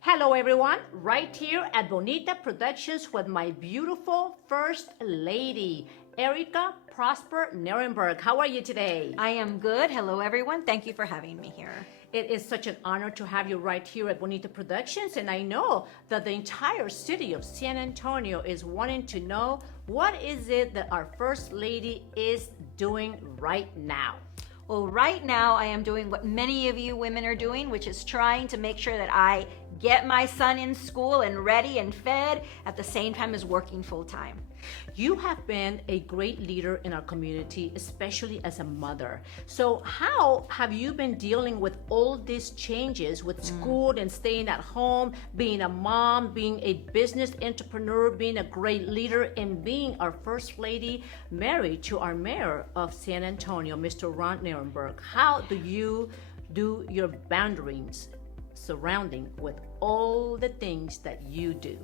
Hello everyone, right here at Bonita Productions with my beautiful First Lady, Erika Prosper Nirenberg. How are you today? I am good. Hello everyone. Thank you for having me here. It is such an honor to have you right here at Bonita Productions, and I know that the entire city of San Antonio is wanting to know what is it that our First Lady is doing right now. Well, right now I am doing what many of you women are doing, which is trying to make sure that I get my son in school and ready and fed at the same time as working full time. You have been a great leader in our community, especially as a mother. So how have you been dealing with all these changes with school and staying at home, being a mom, being a business entrepreneur, being a great leader, and being our First Lady, married to our mayor of San Antonio, Mr. Ron Nirenberg? How do you do your boundaries surrounding with all the things that you do?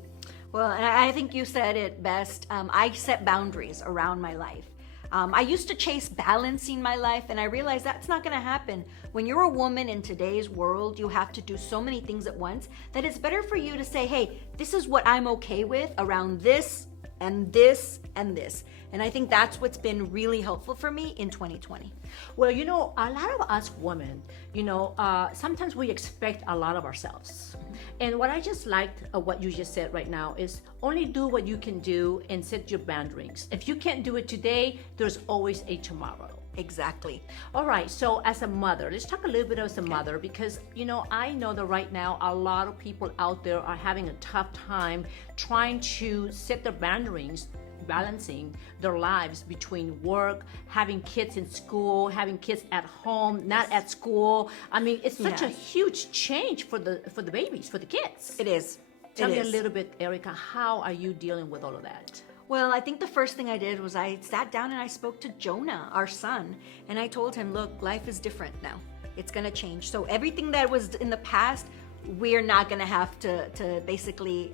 Well, and I think you said it best. I set boundaries around my life. I used to chase balancing my life, and I realized that's not going to happen. When you're a woman in today's world, you have to do so many things at once that it's better for you to say, hey, this is what I'm okay with around this and this and this. And I think that's what's been really helpful for me in 2020. Well, a lot of us women, sometimes we expect a lot of ourselves. And what I just liked of what you just said right now is only do what you can do and set your boundaries. If you can't do it today, there's always a tomorrow. Exactly. All right, so as a mother, let's talk a little bit as a mother because, I know that right now a lot of people out there are having a tough time trying to set their boundaries, balancing their lives between work, having kids in school, having kids at home, not at school. I mean, it's such a huge change for the babies, for the kids. It is. Tell me a little bit, Erika, how are you dealing with all of that? Well, I think the first thing I did was I sat down and I spoke to Jonah, our son, and I told him, look, life is different now. It's going to change. So everything that was in the past, we're not going to have to basically,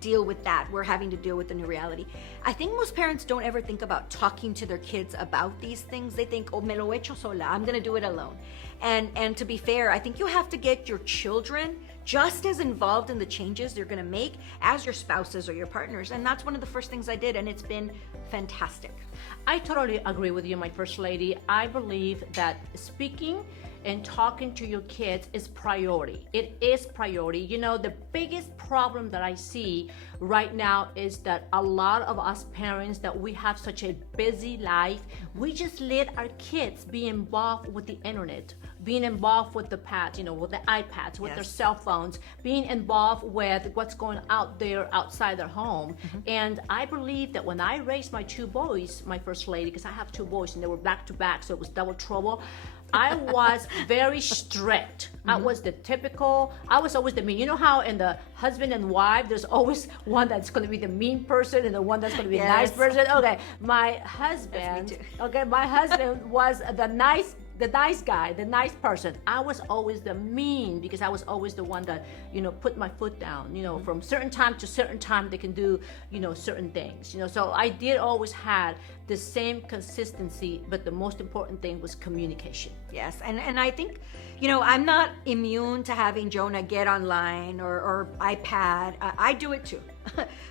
deal with that. We're having to deal with the new reality. I think most parents don't ever think about talking to their kids about these things. They think, oh, me lo echo sola. I'm going to do it alone. And to be fair, I think you have to get your children just as involved in the changes they're going to make as your spouses or your partners. And that's one of the first things I did, and it's been fantastic. I totally agree with you, my First Lady. I believe that speaking and talking to your kids is priority. It is priority. The biggest problem that I see right now is that a lot of us parents, that we have such a busy life, we just let our kids be involved with the internet, being involved with the pads, with the iPads, with their cell phones, being involved with what's going out there outside their home. And I believe that when I raised my two boys, my First Lady, because I have two boys and they were back to back, so it was double trouble, I was very strict. I was always the mean. You know how in the husband and wife, there's always one that's going to be the mean person and the one that's going to be the nice person? Okay, my husband was the nice guy, the nice person. I was always the mean because I was always the one that, put my foot down. From certain time to certain time, they can do, certain things. So I did always had the same consistency, but the most important thing was communication. Yes, and I think, I'm not immune to having Jonah get online or iPad. I do it too.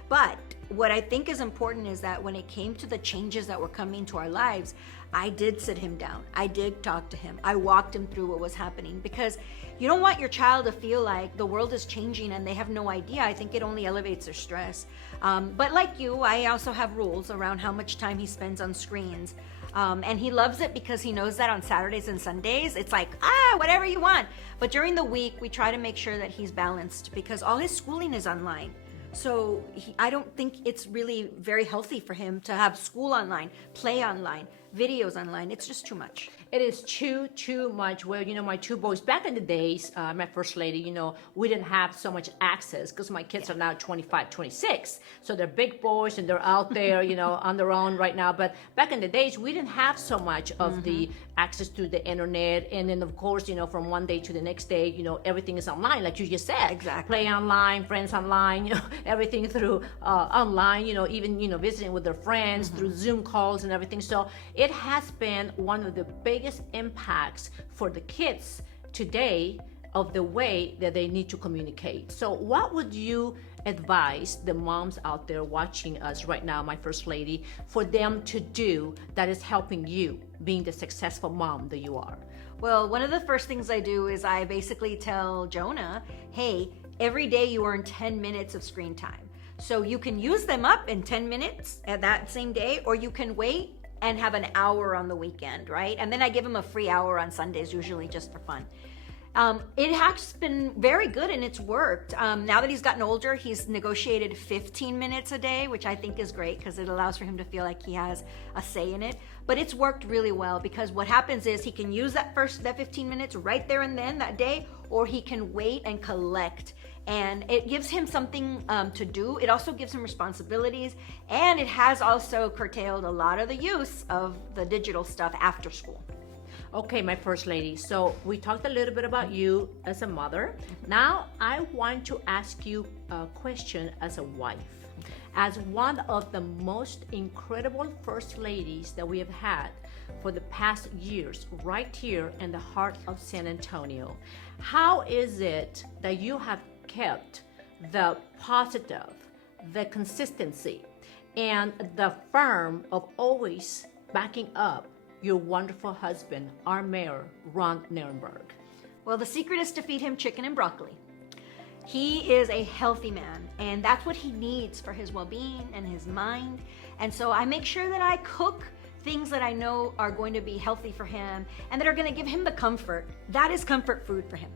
But what I think is important is that when it came to the changes that were coming to our lives, I did sit him down. I did talk to him. I walked him through what was happening because you don't want your child to feel like the world is changing and they have no idea. I think it only elevates their stress. But like you, I also have rules around how much time he spends on screens. And he loves it because he knows that on Saturdays and Sundays, it's like, whatever you want. But during the week, we try to make sure that he's balanced because all his schooling is online. So I don't think it's really very healthy for him to have school online, play online, videos online. It's just too much. It is too much. Well, my two boys, back in the days, my First Lady, we didn't have so much access because my kids are now 25, 26. So they're big boys and they're out there, on their own right now. But back in the days, we didn't have so much of the access to the internet. And then, of course, from one day to the next day, everything is online, like you just said. Exactly. Play online, friends online, everything through online, even, visiting with their friends through Zoom calls and everything. So it has been one of the biggest impacts for the kids today of the way that they need to communicate. So what would you advise the moms out there watching us right now, my first lady, for them to do that is helping you being the successful mom that you are? Well, one of the first things I do is I basically tell Jonah, hey, every day you earn 10 minutes of screen time. So you can use them up in 10 minutes at that same day, or you can wait and have an hour on the weekend, right? And then I give him a free hour on Sundays, usually just for fun. It has been very good and it's worked. Now that he's gotten older, he's negotiated 15 minutes a day, which I think is great because it allows for him to feel like he has a say in it. But it's worked really well because what happens is he can use that 15 minutes right there and then that day, or he can wait and collect. And it gives him something to do. It also gives him responsibilities, and it has also curtailed a lot of the use of the digital stuff after school. Okay, my first lady. So we talked a little bit about you as a mother. Now I want to ask you a question as a wife. As one of the most incredible first ladies that we have had for the past years, right here in the heart of San Antonio, how is it that you have kept the positive, the consistency, and the firm of always backing up your wonderful husband, our mayor, Ron Nirenberg? Well, the secret is to feed him chicken and broccoli. He is a healthy man, and that's what he needs for his well-being and his mind. And so I make sure that I cook things that I know are going to be healthy for him and that are going to give him the comfort. That is comfort food for him.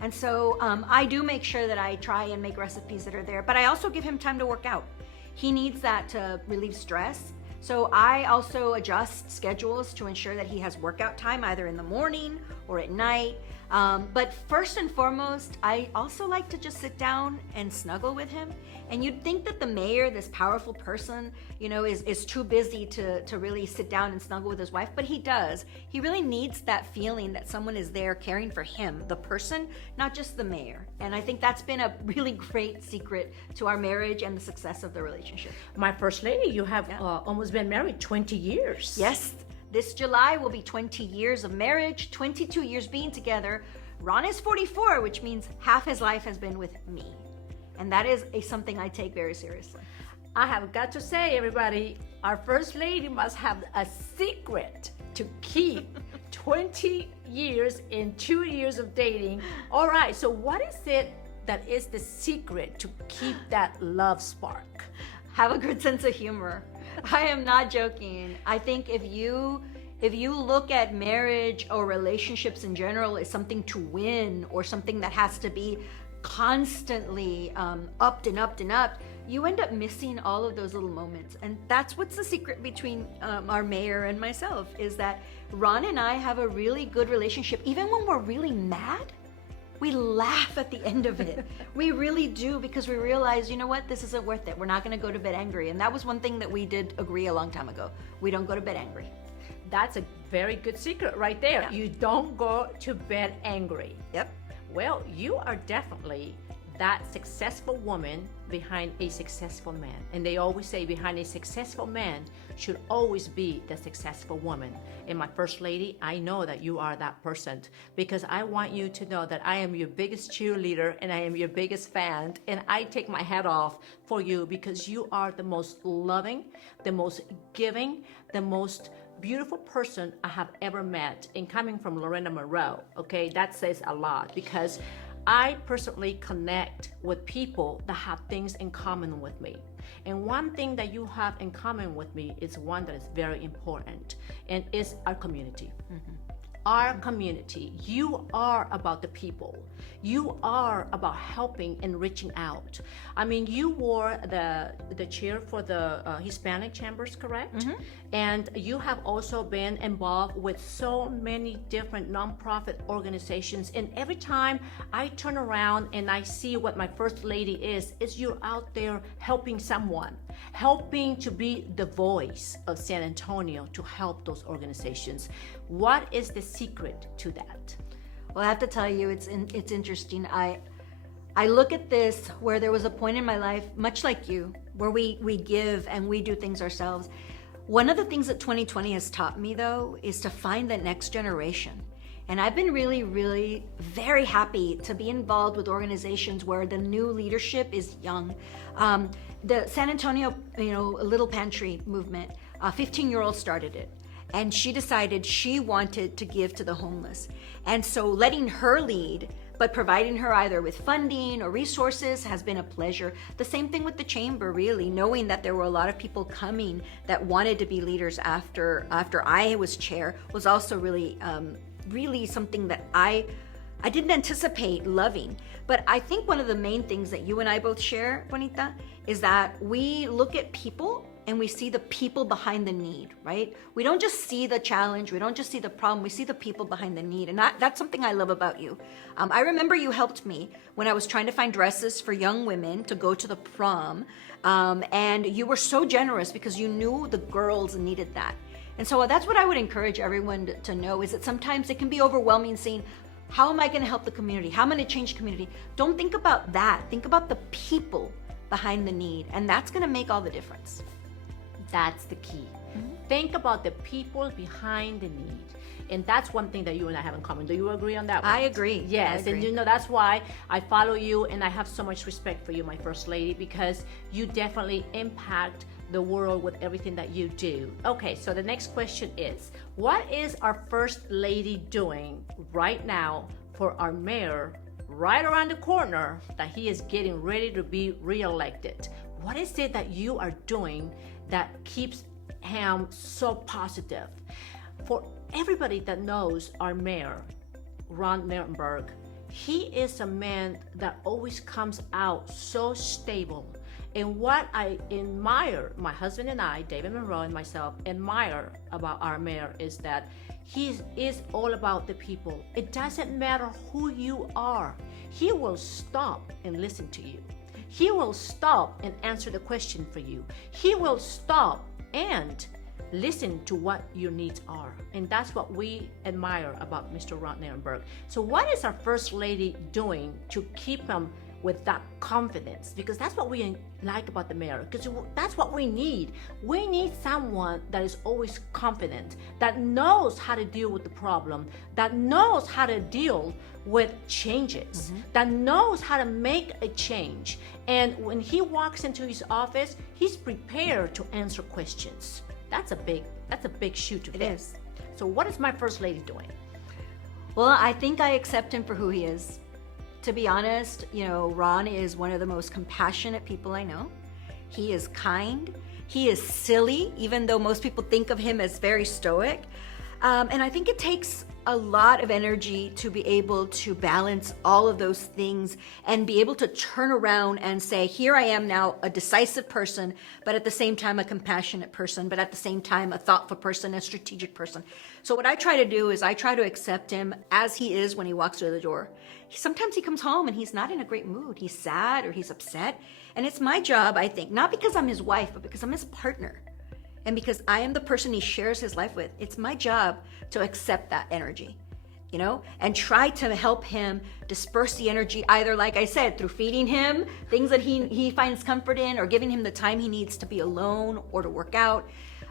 And so I do make sure that I try and make recipes that are there, but I also give him time to work out. He needs that to relieve stress. So I also adjust schedules to ensure that he has workout time either in the morning or at night. But first and foremost, I also like to just sit down and snuggle with him. And you'd think that the mayor, this powerful person, is too busy to really sit down and snuggle with his wife, but he does. He really needs that feeling that someone is there caring for him, the person, not just the mayor. And I think that's been a really great secret to our marriage and the success of the relationship. My first lady, you have almost been married 20 years. Yes. This July will be 20 years of marriage, 22 years being together. Ron is 44, which means half his life has been with me. And that is something I take very seriously. I have got to say, everybody, our first lady must have a secret to keep 20 years in 2 years of dating. All right, so what is it that is the secret to keep that love spark? Have a good sense of humor. I am not joking. I think if you look at marriage or relationships in general as something to win or something that has to be constantly upped and upped and upped, you end up missing all of those little moments. And that's what's the secret between our mayor and myself, is that Ron and I have a really good relationship. Even when we're really mad, we laugh at the end of it. We really do, because we realize, you know what, this isn't worth it. We're not going to go to bed angry. And that was one thing that we did agree a long time ago. We don't go to bed angry. That's a very good secret right there. Yeah. You don't go to bed angry. Yep. Well, you are definitely that successful woman behind a successful man. And they always say behind a successful man should always be the successful woman. And my first lady, I know that you are that person, because I want you to know that I am your biggest cheerleader and I am your biggest fan. And I take my hat off for you, because you are the most loving, the most giving, the most beautiful person I have ever met. And coming from Lorena Monroe, okay, that says a lot, because I personally connect with people that have things in common with me. And one thing that you have in common with me is one that is very important, and is our community. Mm-hmm. Our community. You are about the people. You are about helping and reaching out. I mean, you wore the chair for the Hispanic chambers, correct? Mm-hmm. And you have also been involved with so many different nonprofit organizations. And every time I turn around and I see what my first lady is you're out there helping someone, helping to be the voice of San Antonio to help those organizations. What is the secret to that? Well, I have to tell you, it's interesting. I look at this where there was a point in my life, much like you, where we give and we do things ourselves. One of the things that 2020 has taught me, though, is to find the next generation. And I've been really, really very happy to be involved with organizations where the new leadership is young. The San Antonio, Little Pantry movement, a 15-year-old started it. And she decided she wanted to give to the homeless. And so letting her lead, but providing her either with funding or resources has been a pleasure. The same thing with the chamber, really, knowing that there were a lot of people coming that wanted to be leaders after I was chair was also really something that I didn't anticipate loving. But I think one of the main things that you and I both share, Bonita, is that we look at people and we see the people behind the need, right? We don't just see the challenge, we don't just see the problem, we see the people behind the need. And that's something I love about you. I remember you helped me when I was trying to find dresses for young women to go to the prom. And you were so generous because you knew the girls needed that. And so that's what I would encourage everyone to know, is that sometimes it can be overwhelming seeing, how am I gonna help the community? How am I gonna change the community? Don't think about that. Think about the people behind the need. And that's gonna make all the difference. That's the key. Think about the people behind the need. And that's one thing that you and I have in common. Do you agree on that one? I agree. Yes, I agree. and that's why I follow you and I have so much respect for you, my First Lady, because you definitely impact the world with everything that you do. Okay, so the next question is, what is our First Lady doing right now for our mayor right around the corner that he is getting ready to be reelected? What is it that you are doing that keeps him so positive? For everybody that knows our mayor, Ron Nirenberg, he is a man that always comes out so stable. And what I admire, my husband and I, David Monroe and myself, admire about our mayor is that he is all about the people. It doesn't matter who you are. He will stop and listen to you. He will stop and answer the question for you. He will stop and listen to what your needs are. And that's what we admire about Mr. Ron Nirenberg. So what is our First Lady doing to keep him with that confidence? Because that's what we like about the mayor, because that's what we need. We need someone that is always confident, that knows how to deal with the problem, that knows how to deal with changes, that knows how to make a change. And when he walks into his office, he's prepared to answer questions. That's a big shoe to fill. It is. So what is my First Lady doing? Well, I think I accept him for who he is. To be honest, Ron is one of the most compassionate people I know. He is kind. He is silly, even though most people think of him as very stoic. And I think it takes a lot of energy to be able to balance all of those things and be able to turn around and say, here I am now, a decisive person, but at the same time a compassionate person, but at the same time a thoughtful person, a strategic person. So what I try to do is I try to accept him as he is when he walks through the door. Sometimes he comes home and he's not in a great mood. He's sad or he's upset. And it's my job, I think, not because I'm his wife, but because I'm his partner. And because I am the person he shares his life with, it's my job to accept that energy, and try to help him disperse the energy, either, like I said, through feeding him things that he finds comfort in, or giving him the time he needs to be alone or to work out.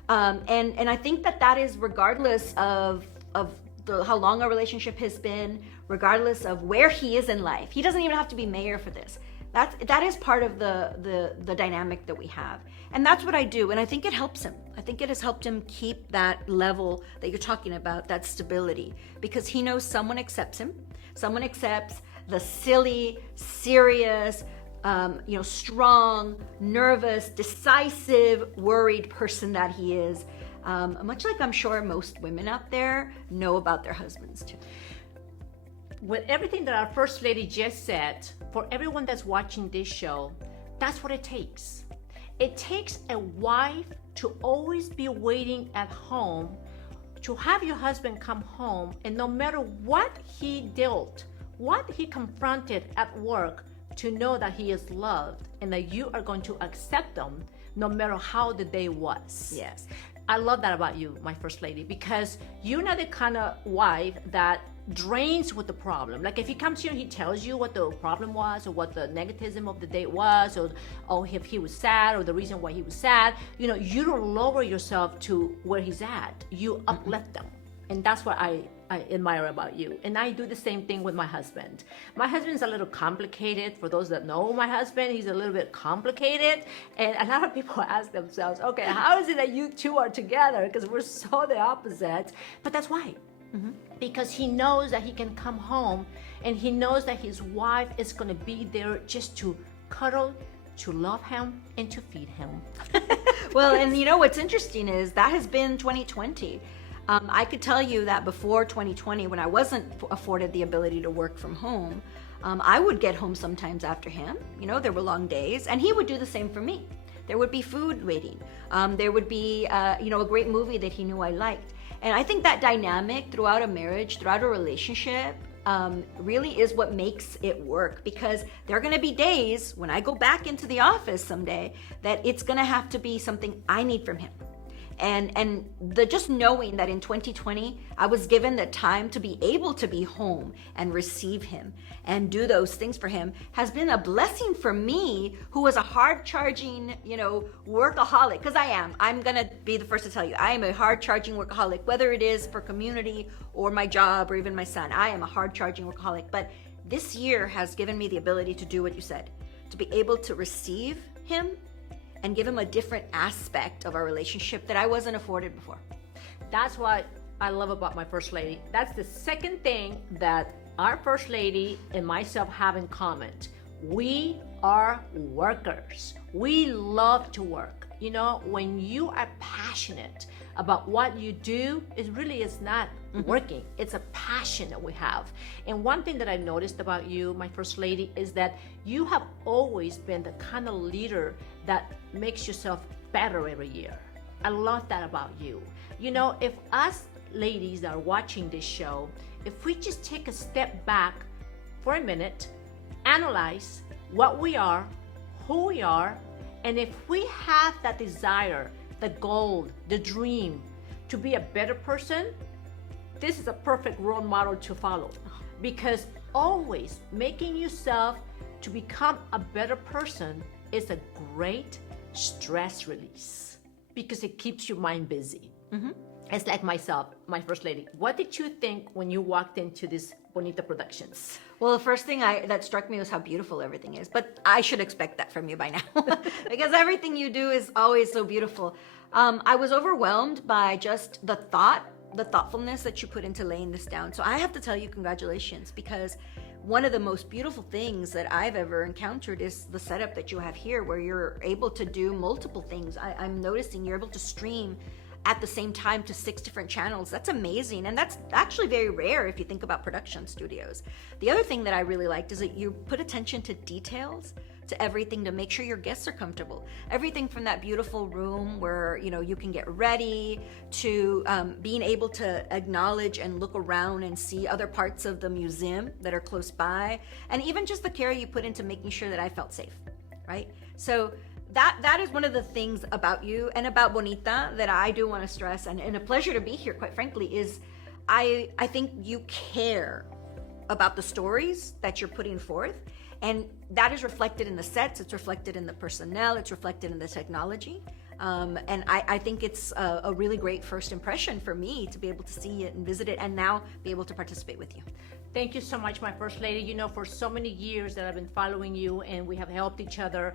And I think that is regardless of how long our relationship has been, regardless of where he is in life. He doesn't even have to be mayor for this. That is part of the dynamic that we have. And that's what I do. And I think it helps him. I think it has helped him keep that level that you're talking about, that stability, because he knows someone accepts him. Someone accepts the silly, serious, strong, nervous, decisive, worried person that he is. Much like I'm sure most women out there know about their husbands too. With everything that our First Lady just said, for everyone that's watching this show, that's what it takes. It takes a wife to always be waiting at home, to have your husband come home, and no matter what he dealt, what he confronted at work, to know that he is loved and that you are going to accept them no matter how the day was. Yes. I love that about you, my First Lady, because you're not the kind of wife that drains with the problem. Like if he comes here and he tells you what the problem was, or what the negativism of the day was, or if he was sad, or the reason why he was sad, you don't lower yourself to where he's at. You uplift them. And that's what I I admire about you. And I do the same thing with my husband. My husband's a little complicated. For those that know my husband, he's a little bit complicated. And a lot of people ask themselves, okay, how is it that you two are together? Because we're so the opposite. But that's why. Because he knows that he can come home and he knows that his wife is going to be there just to cuddle, to love him, and to feed him. Well, and you know what's interesting is that has been 2020. I could tell you that before 2020, when I wasn't afforded the ability to work from home, I would get home sometimes after him. You know, there were long days, and he would do the same for me. There would be food waiting. There would be, a great movie that he knew I liked. And I think that dynamic throughout a marriage, throughout a relationship, really is what makes it work, because there are going to be days when I go back into the office someday that it's going to have to be something I need from him. And the just knowing that in 2020 I was given the time to be able to be home and receive him and do those things for him has been a blessing for me, who was a hard charging, workaholic, because I'm gonna be the first to tell you, I am a hard charging workaholic, whether it is for community or my job or even my son. I am a hard charging workaholic. But this year has given me the ability to do what you said, to be able to receive him and give him a different aspect of our relationship that I wasn't afforded before. That's what I love about my First Lady. That's the second thing that our First Lady and myself have in common. We are workers. We love to work. When you are passionate about what you do, it really is not working. It's a passion that we have. And one thing that I've noticed about you, my First Lady, is that you have always been the kind of leader that makes yourself better every year. I love that about you. If us ladies that are watching this show, if we just take a step back for a minute, analyze what we are, who we are, and if we have that desire, the goal, the dream to be a better person, this is a perfect role model to follow. Because always making yourself to become a better person is a great stress release, because it keeps your mind busy. It's like myself, my First Lady. What did you think when you walked into this Bonita Productions? Well, the first thing that struck me was how beautiful everything is. But I should expect that from you by now, because everything you do is always so beautiful. I was overwhelmed by just the thoughtfulness that you put into laying this down. So I have to tell you congratulations, because one of the most beautiful things that I've ever encountered is the setup that you have here, where you're able to do multiple things. I'm noticing you're able to stream at the same time to 6 different channels. That's amazing. And that's actually very rare if you think about production studios. The other thing that I really liked is that you put attention to details, to everything, to make sure your guests are comfortable. Everything from that beautiful room where you can get ready, to being able to acknowledge and look around and see other parts of the museum that are close by, and even just the care you put into making sure that I felt safe, right? So that is one of the things about you and about Bonita that I do want to stress, and a pleasure to be here, quite frankly, is I think you care about the stories that you're putting forth, and that is reflected in the sets, it's reflected in the personnel, it's reflected in the technology. And I think it's a really great first impression for me to be able to see it and visit it, and now be able to participate with you. Thank you so much, my First Lady. For so many years that I've been following you, and we have helped each other,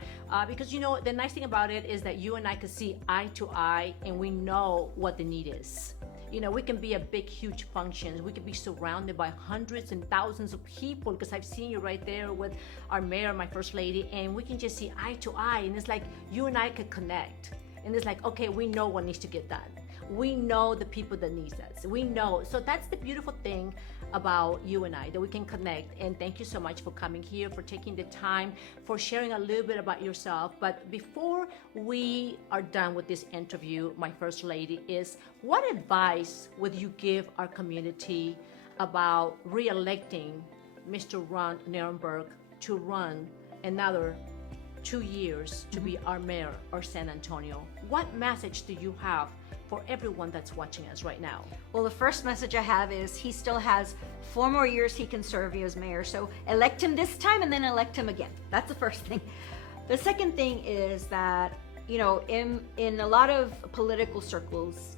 because the nice thing about it is that you and I can see eye to eye, and we know what the need is. We can be a big, huge function. We can be surrounded by hundreds and thousands of people, because I've seen you right there with our mayor, my First Lady, and we can just see eye to eye, and it's like you and I could connect. And it's like, okay, we know what needs to get done. We know the people that need us. We know. So that's the beautiful thing about you and I, that we can connect. And thank you so much for coming here, for taking the time, for sharing a little bit about yourself. But before we are done with this interview, my First Lady, is what advice would you give our community about re-electing Mr. Ron Nirenberg to run another 2 years to be our mayor of San Antonio? What message do you have for everyone that's watching us right now? Well, the first message I have is he still has 4 more years he can serve you as mayor. So elect him this time and then elect him again. That's the first thing. The second thing is that you know, in a lot of political circles,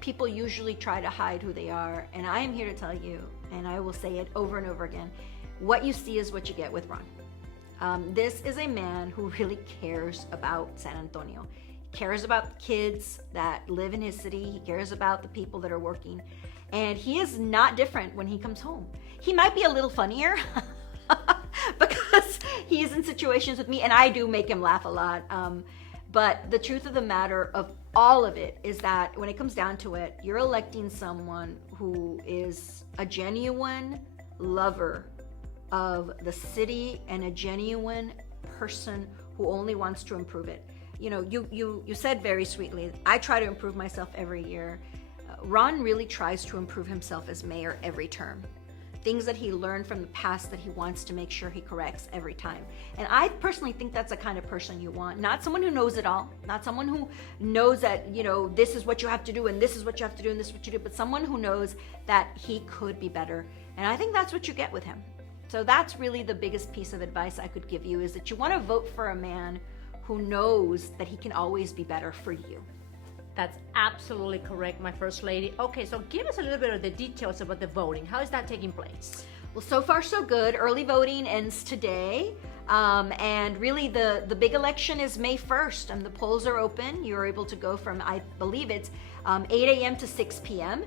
people usually try to hide who they are. And I am here to tell you, and I will say it over and over again, what you see is what you get with Ron. This is a man who really cares about San Antonio. He cares about the kids that live in his city. He cares about the people that are working. And he is not different when he comes home. He might be a little funnier because he is in situations with me, and I do make him laugh a lot. But the truth of the matter of all of it is that when it comes down to it, you're electing someone who is a genuine lover of the city and a genuine person who only wants to improve it. You know, you said very sweetly, I try to improve myself every year. Ron really tries to improve himself as mayor every term. Things that he learned from the past that he wants to make sure he corrects every time. And I personally think that's the kind of person you want. Not someone who knows it all, not someone who knows that, you know, this is what you have to do and this is what you have to do and this is what you do, but someone who knows that he could be better. And I think that's what you get with him. So that's really the biggest piece of advice I could give you, is that you want to vote for a man who knows that he can always be better for you. That's absolutely correct, my First Lady. Okay, so give us a little bit of the details about the voting. How is that taking place? Well, so far so good. Early voting ends today. And really the big election is May 1st, and the polls are open. You're able to go from, I believe it's 8 a.m. to 6 p.m.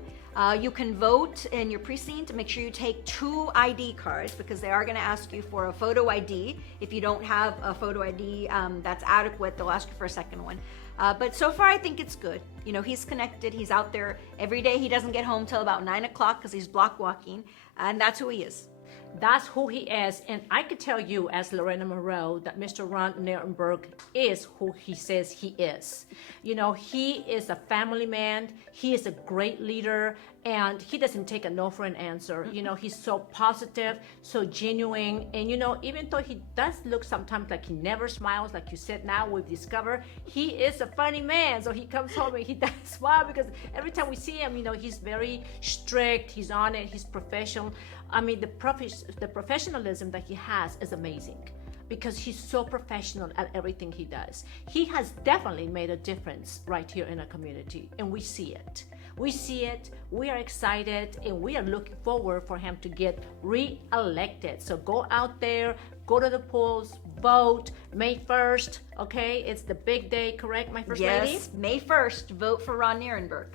You can vote in your precinct. Make sure you take 2 ID cards, because they are going to ask you for a photo ID. If you don't have a photo ID that's adequate, they'll ask you for a second one. But so far, I think it's good. You know, he's connected. He's out there every day. He doesn't get home till about 9 o'clock because he's block walking, and that's who he is. That's who he is. And I could tell you, as Lorena Moreau, that Mr. Ron Nirenberg is who he says he is. You know, he is a family man. He is a great leader, and he doesn't take a no for an answer. You know, he's so positive, so genuine. And, you know, even though he does look sometimes like he never smiles, like you said, now we've discovered, he is a funny man. So he comes home and he does smile, because every time we see him, you know, he's very strict. He's on it. He's professional. I mean, the professionalism that he has is amazing, because he's so professional at everything he does. He has definitely made a difference right here in our community, and we see it. We see it, we are excited, and we are looking forward for him to get re-elected. So go out there, go to the polls, vote May 1st, okay? It's the big day, correct, my First Lady? Yes, May 1st, vote for Ron Nirenberg.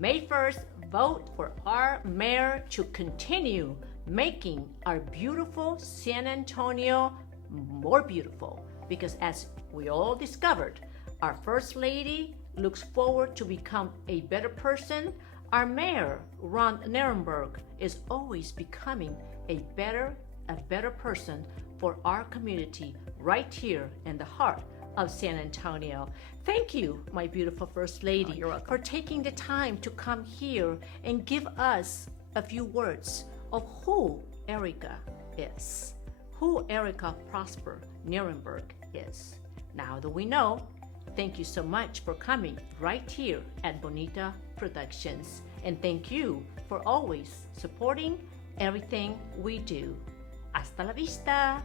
May 1st, vote for our mayor to continue making our beautiful San Antonio more beautiful, because as we all discovered, our First Lady looks forward to become a better person. Our mayor, Ron Nirenberg, is always becoming a better person for our community right here in the heart of San Antonio. Thank you, my beautiful First Lady, you're welcome, for taking the time to come here and give us a few words of who Erika is, who Erika Prosper Nirenberg is. Now that we know, thank you so much for coming right here at Bonita Productions. And thank you for always supporting everything we do. Hasta la vista!